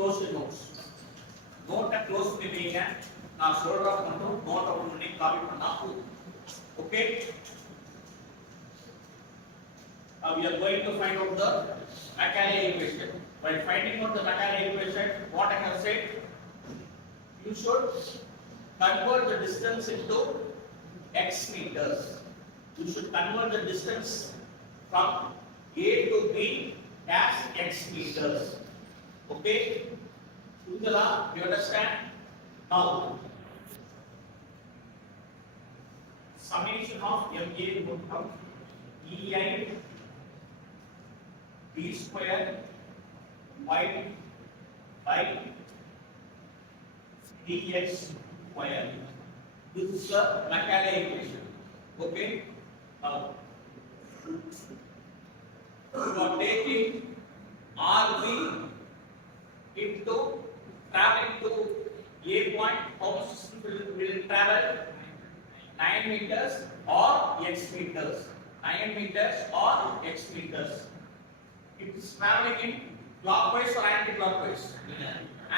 closed notes. Note close பண்ணீங்க நான் சொல்றத மட்டும் நோட் அவுட் பண்ணி காப்பி பண்ணா போதும். Okay? Now we are going to find out the Macaulay equation. By finding out the Macaulay equation, what I have said, you should convert the distance into x meters. You should convert the distance from A to B as x meters. Okay? Ujala, you understand? Now, summation of MA would come EI B square y by dx square. This is the Macaulay equation. Okay? Now, you are taking RB into traveling to A point, how much will travel? 9 meters or x meters. 9 meters or x meters. It is traveling in clockwise or anti-clockwise?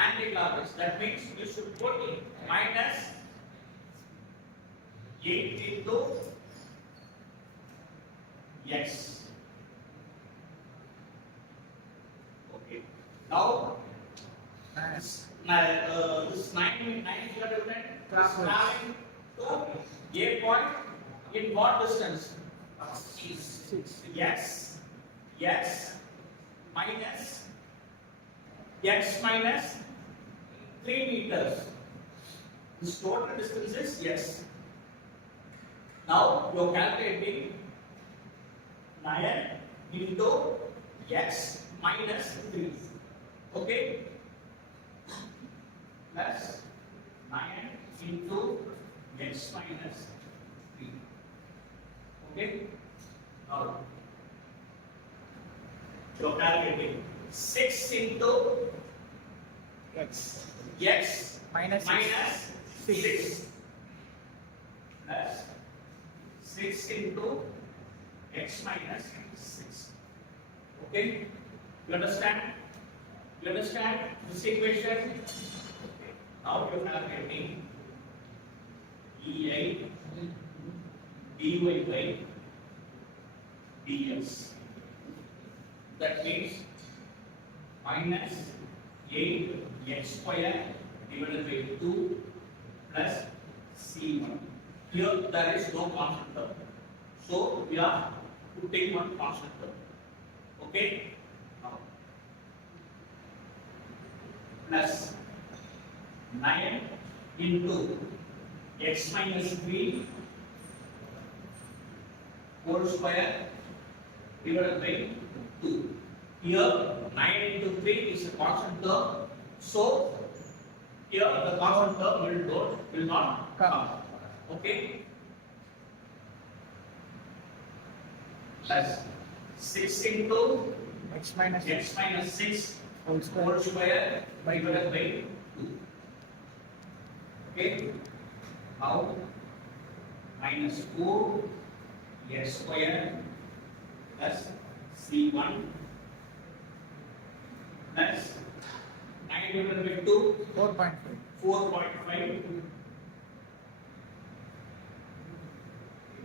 Anti-clockwise. That means you should put minus 8 into x. Okay. Now, this 9 traveling to A point in what distance? 6. X minus 3 meters. This total distance is x. Now you are calculating 9 into x minus 3. Okay? Plus 9 into x minus 3. Okay? Now you are calculating 6 into x minus 6 plus 6 into x minus 6. Okay? You understand? You understand this equation? Okay. Now you are calculating EI dy by dx. That means minus 8x square divided by 2 plus c1. Here there is no constant term, so we are putting one constant term. Okay? Now, plus 9 into x minus 3 whole square divided by 2. Here 9 into 3 is a constant term, so here the constant term will not come. Okay? Plus 6 into x minus 6 whole square divided by 2. Okay? Now minus 4 x square plus c1 plus 9 divided by 2 4.5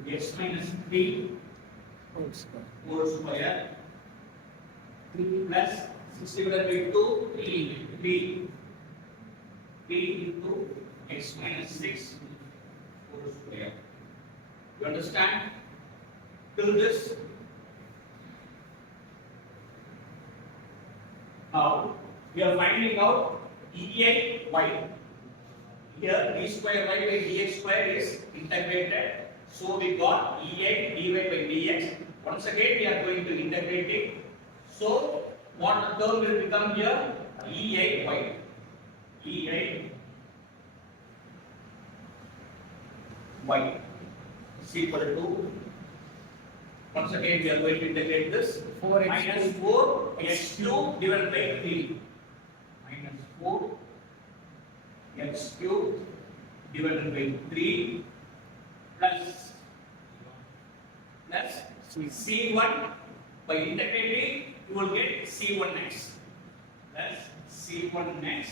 x minus 3 whole square 3 plus 6 divided by 2 3 into x minus 6 whole square. You understand till this? Now we are finding out EI y. Here d square y by dx square is integrated, so we got EI dy by dx. Once again we are going to integrate it. So what term will become here? EI y. EI y is equal to, once again we are going to integrate this, 4x minus 4 x cube divided by 3 minus 4 x cube divided by 3 plus C1. By integrating you will get C1x that's C1 next.